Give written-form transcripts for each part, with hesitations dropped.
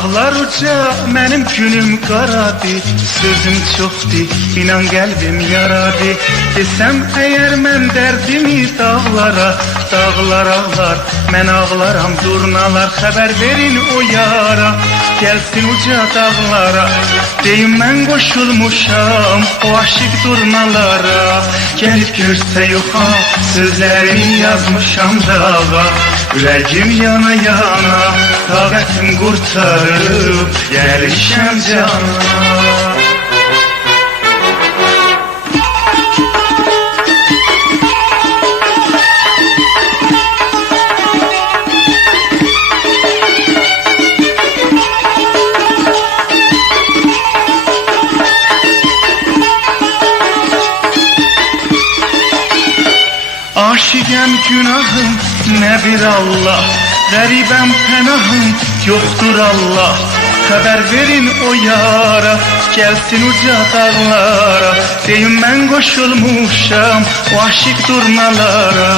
Dağlar uca, mənim günüm qaradı. Sözüm çoxdur, inan qəlbim yaradı. Desəm əgər mən dərdimi dağlara, dağlar ağlar, mən ağlaram durnalar. Xəbər verin o yara, gəlsin uca dağlara. Deyim mən qoşulmuşam o aşıq durnalara. Gəlib görsə yoxam, sözlərimi yazmışam dağa. Ürəyim yana yana, taqətim qurtarıb gəlişəm cana. Aşigəm günahım, nə bir Allah, qəribəm pənahım, yoxdur Allah. Xəbər verin o yara, gəlsin uca dağlara. Deyim mən qoşulmuşam o aşıq durnalara.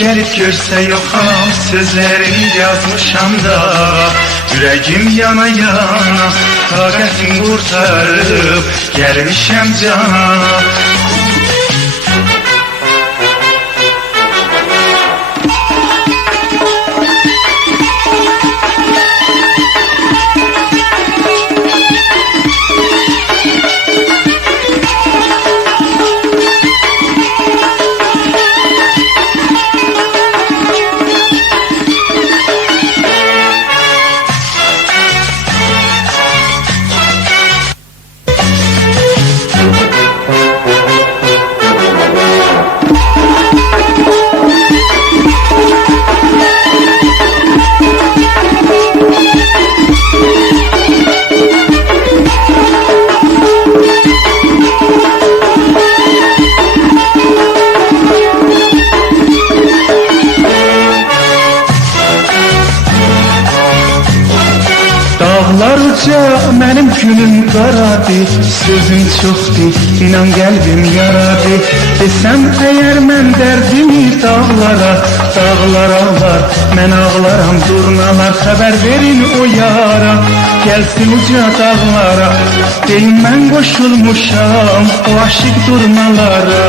Gəlib görsə yoxam, sözlərimi yazmışam da. Ürəyim yana yana, taqətim qurtarıb gəlmişəm cana. Dağlar uca, mənim günüm qaradı. Sözüm çoxdur, inan qəlbim yaradı. Desəm əgər mən dərdimi dağlara, dağlar ağlar, mən ağlaram durnalar. Xəbər verin o yara, gəlsin uca dağlara. Deyim mən qoşulmuşam o aşıq durnalara.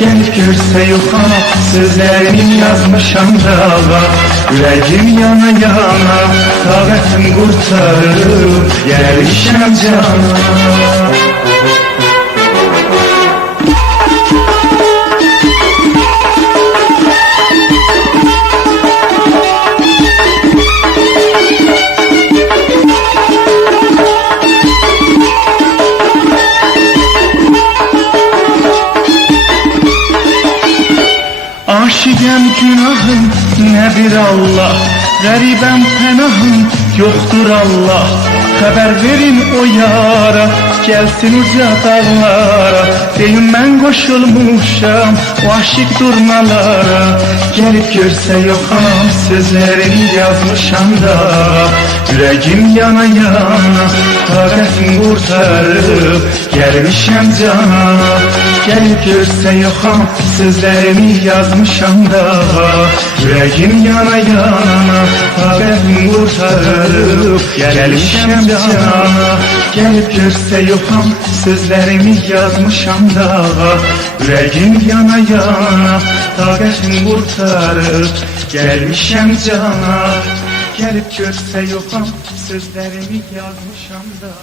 Gəlib görsə yoxam, sözlərimi yazmışam dağa. Ürəyim yana yana, taqətim qurtarıb gəlişəm cana. Aşigəm günahım, nə bir Allah, qəribəm pənahım, yoxdur Allah. Xəbər verin o yara, gəlsin uca dağlara. Deyim mən qoşulmuşam o aşıq durnalara. Gəlib görsə yoxam, sözlərimi yazmışam da. Ürəyim yana yana, taqətim qurtarıb gəlmişəm cana. Gəlib görsə yoxam, sözlərimi yazmışam da. Ürəyim yana yana, taqətim qurtarıb gəlmişəm cana. Gəlib görsə yoxam, sözlərimi yazmışam da. Ürəyim yana yana, taqətim qurtarıb gəlmişəm cana. Gəlib görsə yoxam, sözlərimi yazmışam da.